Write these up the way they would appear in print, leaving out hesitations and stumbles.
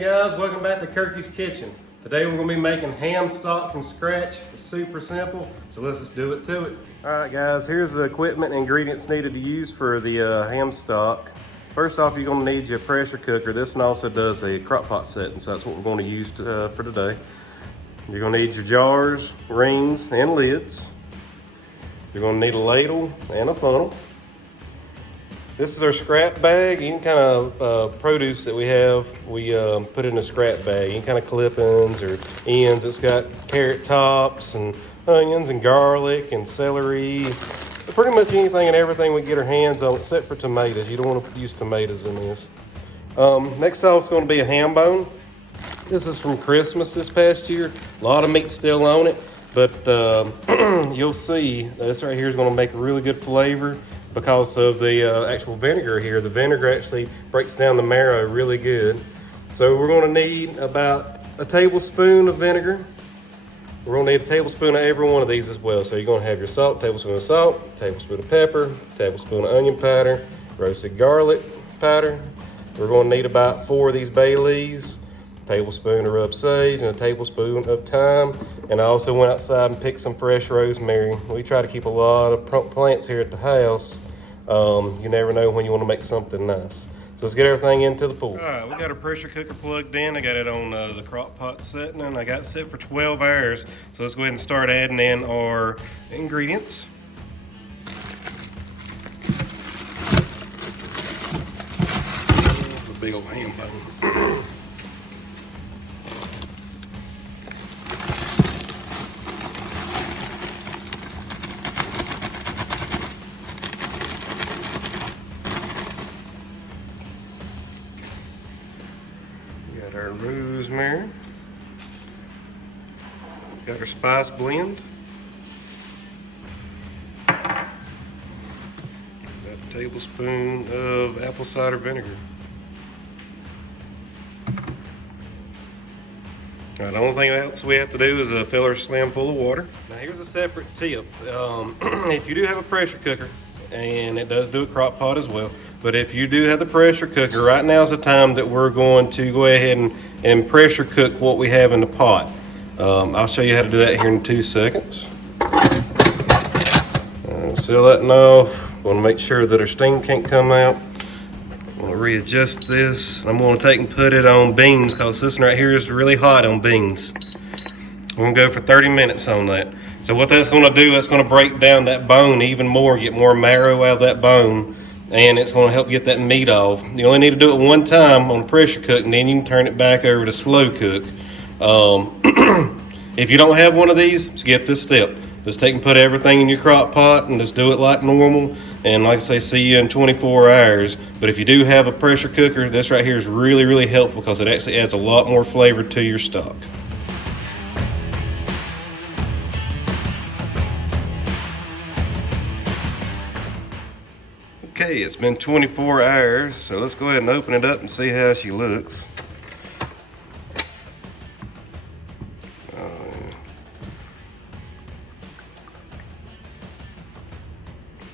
Hey guys, welcome back to Kirky's Kitchen. Today we're going to be making ham stock from scratch. It's super simple, so let's just do it to it. Alright guys, here's the equipment and ingredients needed to use for the ham stock. First off, you're going to need your pressure cooker. This one also does a crock pot setting, so that's what we're going to use for today. You're going to need your jars, rings, and lids. You're going to need a ladle and a funnel. This is our scrap bag. Any kind of produce that we have, we put in a scrap bag. Any kind of clippings or ends. It's got carrot tops and onions and garlic and celery. Pretty much anything and everything we get our hands on except for tomatoes. You don't want to use tomatoes in this. Next off is going to be a ham bone. This is from Christmas this past year. A lot of meat still on it, but you'll see this right here is going to make a really good flavor because of the actual vinegar here. The vinegar actually breaks down the marrow really good. So we're going to need about a tablespoon of vinegar. We're going to need a tablespoon of every one of these as well. So you're going to have your tablespoon of salt, tablespoon of pepper, tablespoon of onion powder, roasted garlic powder. We're going to need about 4 of these bay leaves, a tablespoon of rubbed sage, and a tablespoon of thyme. And I also went outside and picked some fresh rosemary. We try to keep a lot of plants here at the house. You never know when you want to make something nice. So let's get everything into the pool. All right, we got our pressure cooker plugged in. I got it on the crock pot setting, and I got it set for 12 hours. So let's go ahead and start adding in our ingredients. That's a big old ham bone. Got our rosemary, got our spice blend, got a tablespoon of apple cider vinegar. Now, the only thing else we have to do is fill our slam full of water. Now here's a separate tip. If you do have a pressure cooker, and it does do a crock pot as well, but if you do have the pressure cooker, right now is the time that we're going to go ahead and pressure cook what we have in the pot. I'll show you how to do that here in 2 seconds. Seal that off. Want to make sure that our steam can't come out. I'm going to readjust this. I'm going to take and put it on beans because this one right here is really hot on beans. We're going to go for 30 minutes on that. So what that's going to do, that's going to break down that bone even more, get more marrow out of that bone, and it's going to help get that meat off. You only need to do it one time on pressure cook, and then you can turn it back over to slow cook. If you don't have one of these, skip this step. Just take and put everything in your crock pot and just do it like normal. And like I say, see you in 24 hours. But if you do have a pressure cooker, this right here is really, really helpful because it actually adds a lot more flavor to your stock. Okay, it's been 24 hours, so let's go ahead and open it up and see how she looks.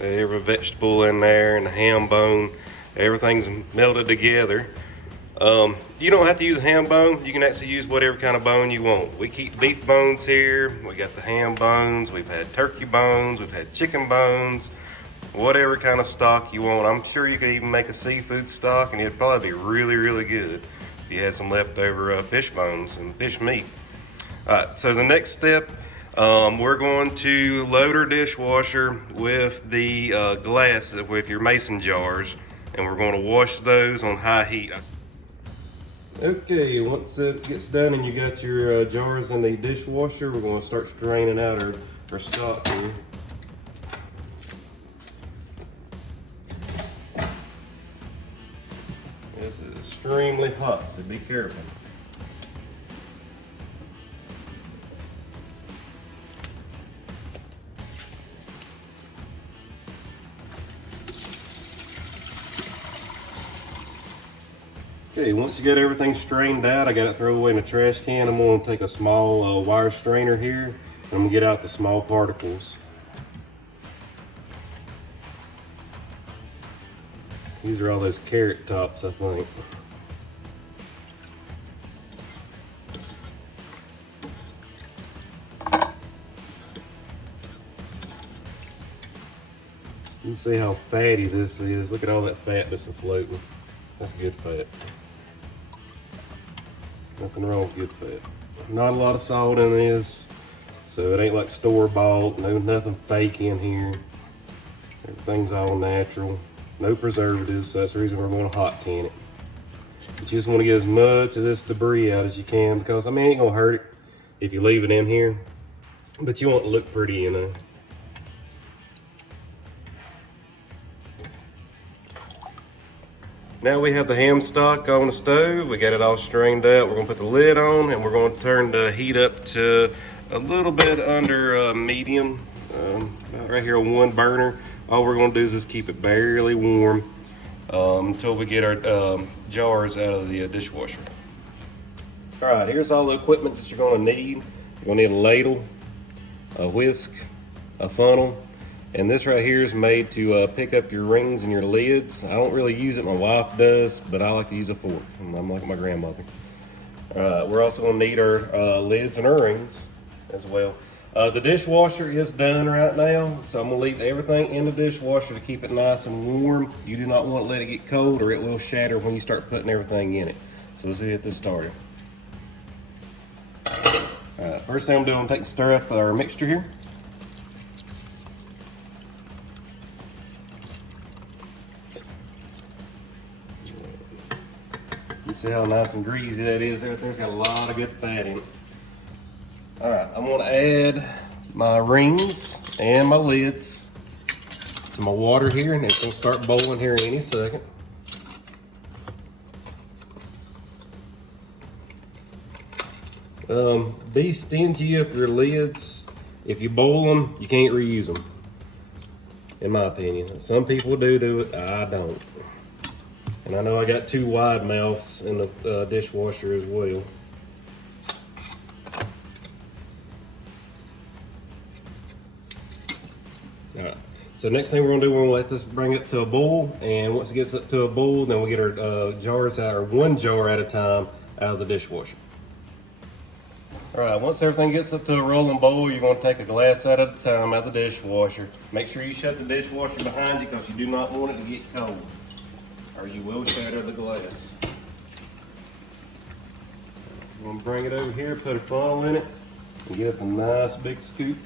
Every vegetable in there and the ham bone, everything's melted together. You don't have to use a ham bone. You can actually use whatever kind of bone you want. We keep beef bones here. We got the ham bones. We've had turkey bones. We've had chicken bones. Whatever kind of stock you want. I'm sure you could even make a seafood stock and it'd probably be really, really good if you had some leftover fish bones and fish meat. Alright, so the next step, we're going to load our dishwasher with the glass, with your mason jars, and we're going to wash those on high heat. Okay, once it gets done and you got your jars in the dishwasher, we're going to start straining out our stock here. This is extremely hot, so be careful. Okay, once you get everything strained out, I got it thrown away in the trash can. I'm going to take a small wire strainer here, and I'm going to get out the small particles. These are all those carrot tops, I think. You can see how fatty this is. Look at all that fat that's floating. That's good fat. Nothing wrong with good fat. Not a lot of salt in this, so it ain't like store-bought. Nothing fake in here. Everything's all natural. No preservatives, so that's the reason we're going to hot can it. But you just want to get as much of this debris out as you can, because I mean, it ain't gonna hurt it if you leave it in here, but you want it to look pretty, you know. Now we have the ham stock on the stove. We got it all strained out. We're gonna put the lid on, and we're gonna turn the heat up to a little bit under medium, right here on 1 burner. All we're gonna do is just keep it barely warm until we get our jars out of the dishwasher. All right, here's all the equipment that you're gonna need. You're gonna need a ladle, a whisk, a funnel, and this right here is made to pick up your rings and your lids. I don't really use it, my wife does, but I like to use a fork. I'm like my grandmother. We're also gonna need our lids and our rings as well. The dishwasher is done right now, so I'm gonna leave everything in the dishwasher to keep it nice and warm. You do not want to let it get cold or it will shatter when you start putting everything in it. So let's get this started. Alright, first thing I'm doing, I'm taking stir up our mixture here. You see how nice and greasy that is? Everything's got a lot of good fat in it. Alright, I'm going to add my rings and my lids to my water here, and it's going to start boiling here in any second. Be stingy with your lids. If you boil them, you can't reuse them, in my opinion. Some people do it, I don't. And I know I got 2 wide mouths in the dishwasher as well. Alright, so next thing we're gonna do, we're gonna let this bring it to a boil, and once it gets up to a boil, then we'll get our jars out, or 1 jar at a time, out of the dishwasher. Alright, once everything gets up to a rolling boil, you're gonna take a glass at a time out of the dishwasher. Make sure you shut the dishwasher behind you, because you do not want it to get cold, or you will shatter the glass. We're gonna bring it over here, put a funnel in it, and get us a nice big scoop.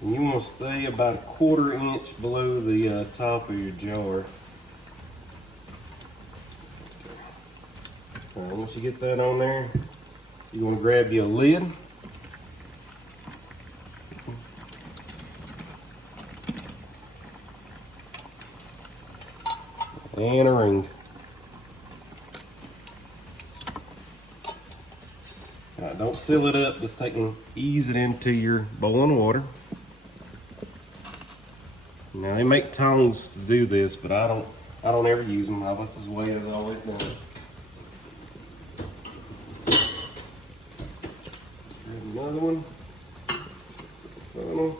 And you want to stay about a 1/4 inch below the top of your jar. Alright, once you get that on there, you want to grab your lid. And a ring. Alright, don't seal it up, just ease it into your boiling water. Now they make tongs to do this, but I don't ever use them. That's the way I've always done it. There's another one. Funnel.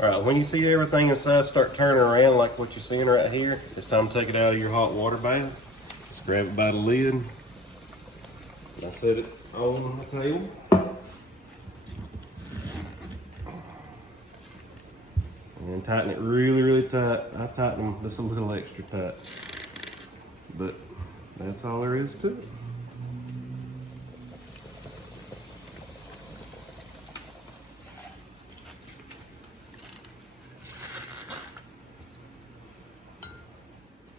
All right, when you see everything inside start turning around like what you're seeing right here, it's time to take it out of your hot water bath. Just grab it by the lid. And I set it on the table. And tighten it really, really tight. I tighten them just a little extra tight. But that's all there is to it.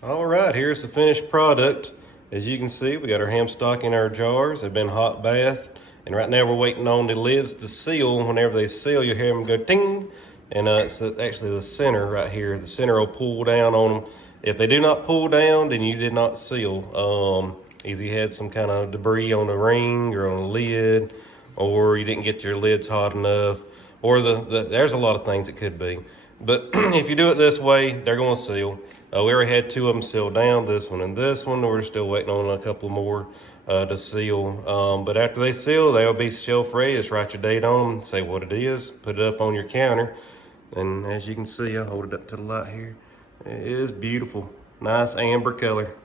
All right, here's the finished product. As you can see, we got our ham stock in our jars. They've been hot bathed, And right now we're waiting on the lids to seal. Whenever they seal, you'll hear them go ting. And it's actually the center right here. The center will pull down on them. If they do not pull down, then you did not seal. Either you had some kind of debris on the ring or on the lid, or you didn't get your lids hot enough, or there's a lot of things it could be. But if you do it this way, they're going to seal. We already had 2 of them sealed down, this one and this one. We're still waiting on a couple more to seal. But after they seal, they'll be shelf ready. Just write your date on them, say what it is, put it up on your counter. And as you can see, I'll hold it up to the light here. It is beautiful, nice amber color.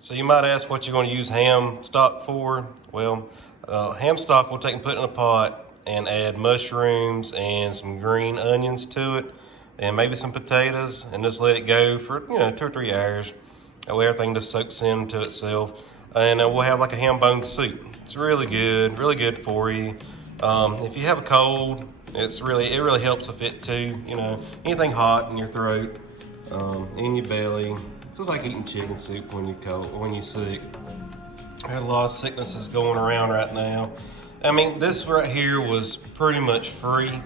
So you might ask what you're going to use ham stock for. Well, ham stock we'll take and put in a pot and add mushrooms and some green onions to it, and maybe some potatoes, and just let it go for 2 or 3 hours. That way everything just soaks into itself, and we'll have like a ham bone soup. It's really good for you. If you have a cold, it really helps with it too. Anything hot in your throat, in your belly. It's just like eating chicken soup when you're cold, when you're sick. I had a lot of sicknesses going around right now. I mean, this right here was pretty much free.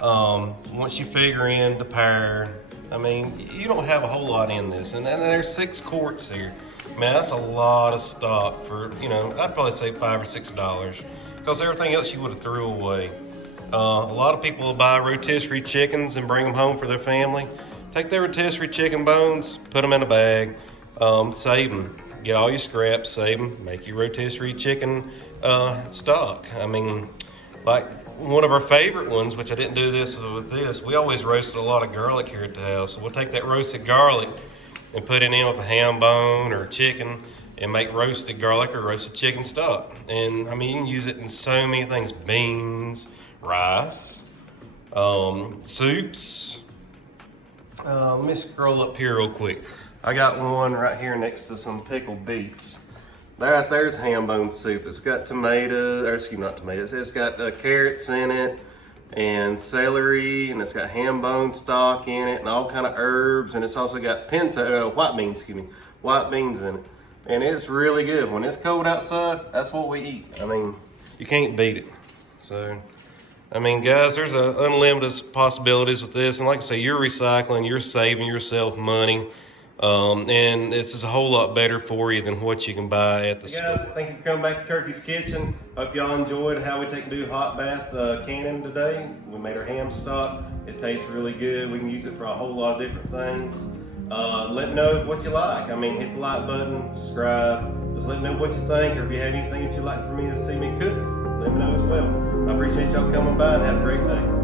Once you figure in the power, I mean, you don't have a whole lot in this. And then there's 6 quarts here. Man, that's a lot of stock for, I'd probably say $5 or $6. Because everything else you would have threw away. A lot of people will buy rotisserie chickens and bring them home for their family. Take their rotisserie chicken bones, put them in a bag, save them. Get all your scraps, save them, make your rotisserie chicken stock. I mean, like one of our favorite ones, which I didn't do this with this, we always roasted a lot of garlic here at the house. So we'll take that roasted garlic and put it in with a ham bone or a chicken and make roasted garlic or roasted chicken stock. And I mean, you can use it in so many things: beans, rice, soups. Let me scroll up here real quick. I got one right here next to some pickled beets. Right there's ham bone soup. It's got not tomatoes. It's got carrots in it and celery, and it's got ham bone stock in it and all kind of herbs, and it's also got white beans in it. And it's really good. When it's cold outside, that's what we eat. I mean, you can't beat it. So, I mean, guys, there's unlimited possibilities with this. And like I say, you're recycling, you're saving yourself money. And this is a whole lot better for you than what you can buy at the store. Guys, thank you for coming back to Turkey's Kitchen. Hope y'all enjoyed how we take and do hot bath canning today. We made our ham stock. It tastes really good. We can use it for a whole lot of different things. Let me know what you like. I mean, hit the like button, subscribe. Just let me know what you think, or if you have anything that you'd like for me to see me cook, let me know as well. I appreciate y'all coming by, and have a great day.